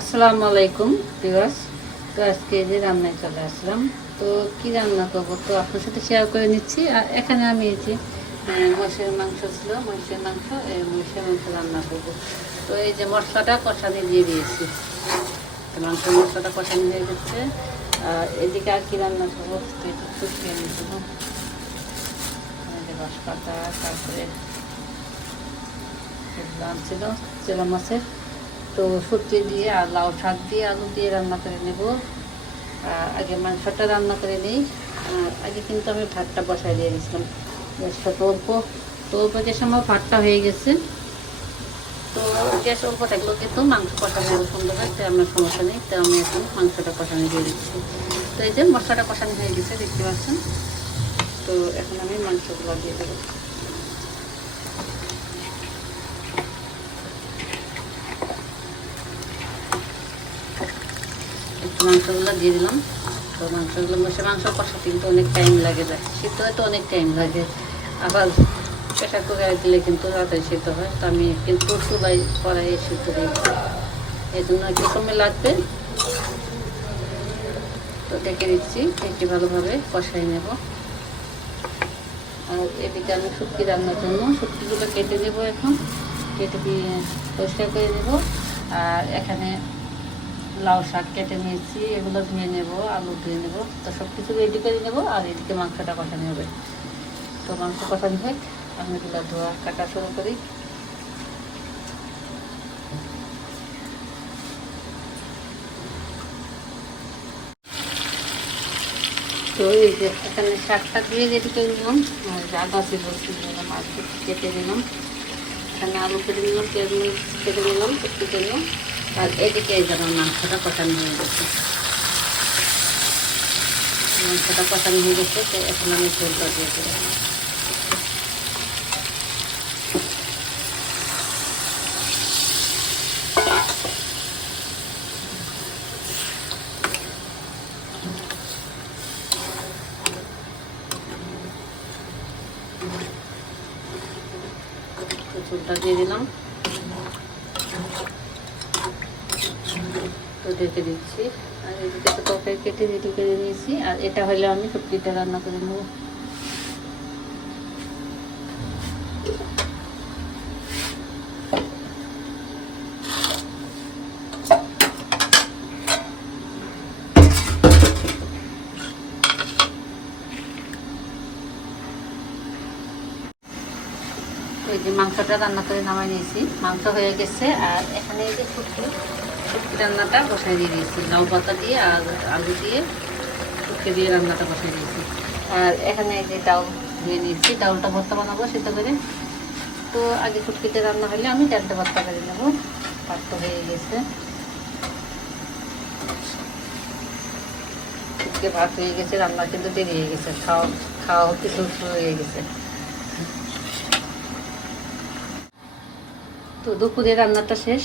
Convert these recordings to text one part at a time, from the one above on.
আসসালামু আলাইকুম দিবাস তো আজকে যে রান্নায় চলে আসলাম। তো কি রান্না করব? তো আপনার সাথে শেয়ার করে নিচ্ছি। আর এখানে আমি যে মহিষের মাংস ছিল, মহিষের মাংস এই মহিষের মাংস রান্না করব। তো এই যে মশলাটা কষানি দিয়ে দিয়েছি। মাংস মশলাটা কষানি দিয়ে দিচ্ছে আর এদিকে আর কি রান্না করব? শুকিয়ে নিয়েছিল পাতা তারপরে ছিল চেলা মাছের তো সবজি দিয়ে আর লাউ শাক দিয়ে আলু দিয়ে রান্না করে নেব। আগে মাংসটা রান্না করে নিই। আগে কিন্তু আমি ভাতটা বসাই দিয়ে দিয়েছিলাম। গ্যাসটা তো অল্প। তো অল্প গ্যাসে আমার ভাতটা হয়ে গেছে। তো গ্যাস অল্প থাকলেও কিন্তু মাংস কষানো সুন্দর। হয় তো আমার সমস্যা নেই। তো আমি এখন মাংসটা কষানো দিয়ে দিচ্ছি। তো এই যে মশলাটা কষানো হয়ে গেছে, দেখতে পাচ্ছেন? তো এখন আমি মাংসগুলো দিয়ে দেবো একটু মাংসগুলো দিয়ে দিলাম। তো মাংসগুলো বসে মাংস কষাতে কিন্তু অনেক টাইম লাগে যায়। সিদ্ধ হয়তো অনেক টাইম লাগে। আবার প্রেশার কুকারে দিলে কিন্তু রাতে সিদ্ধ হয়। তো আমি কিন্তু চুলাই কড়াই সিদ্ধ দিই এই জন্য একটু সময় লাগবে। তো ডেকে দিচ্ছি। একটু ভালোভাবে কষাই নেব। আর এদিকে আমি শুটকি রান্নার জন্য শুটকিগুলো কেটে দেবো এখন। কেটে দিয়ে পরিষ্কার করে দেবো আর এখানে লাউ শাক কেটে নিয়েছি, এগুলো ধুয়ে নেব, আলু ধুয়ে নেব, তো সব কিছু রেডি করে নেব, আর এদিকে মাংসটা কষানো হবে। তো মাংস কষানো হোক আমি এগুলো ধোয়া কাটা শুরু করি। তো এই যে এখানে শাকটা ধুয়ে রেডি করে নিলাম, আর দিলাম আর কিছু কেটে নিলাম। এখানে আলু কেটে নিলাম, পেঁয়াজ কেটে নিলাম, একটু জন্য আর এদিকে যেমন মাংসটা কষানো হয়ে গেছে। মাংসটা কষানো হয়ে গেছে, তো এখন আমি ঝোলটা দিয়ে তো ঝোলটা দিয়ে দিলাম। তো দিচ্ছি। আর এদিকে তো তরকারি কেটে রেডি করে নিয়েছি আর এটা হলে আমি সবজিটা রান্না করে নেব। এই যে মাংসটা রান্না করে নামাই নিয়েছি। মাংস হয়ে গেছে, আর এখানে এই যে শুটকি শুটকি রান্নাটা বসাই দিয়ে দিয়েছি। লাউ পাতা দিয়ে আর আলু দিয়ে শুটকি দিয়ে রান্নাটা বসাই দিয়েছি। আর এখানে এই যে ডাউল দিয়ে নিয়েছি। ডাউলটা ভর্তা বানাবো সেটা করে। তো আগে শুটকিতে রান্না হলে আমি ডালটা ভর্তা করে নেব। তো হয়ে গেছে। ভাত হয়ে গেছে, রান্না কিন্তু দেরি হয়ে গেছে। খাওয়া খাওয়া শুরু শুরু হয়ে গেছে। তো দুপুরে রান্নাটা শেষ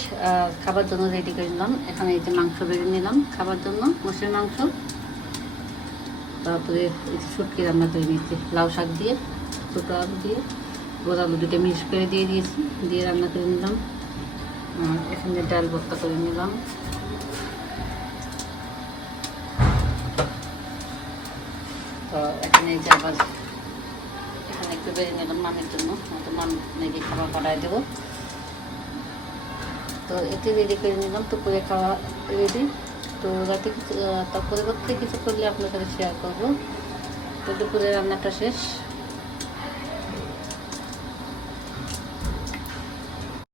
খাবার জন্য রেডি করে নিলাম। এখানে এই যে মাংস বেড়ে নিলাম খাবার জন্য মুসুর মাংস। তারপরে শুটকি রান্না করে নিয়েছি, লাউ শাক দিয়ে ছোটো আলু দিয়ে। গোড়া আলু দুটো মিক্স করে দিয়ে দিয়েছি, দিয়ে রান্না করে নিলাম। এখানে ডাল ভর্তা করে নিলাম। তো এখানে যে আবার, এখানে একটু বেড়ে নিলাম মামের জন্য মান নাকি খাবার পাঠায় দেবো। তো এতে রেডি করে নিলাম দুপুরে খাওয়া রেডি তো রাতে কিছু আহ, তার পরবর্তী কিছু করলে আপনার সাথে শেয়ার করব। তো দুপুরে রান্নাটা শেষ।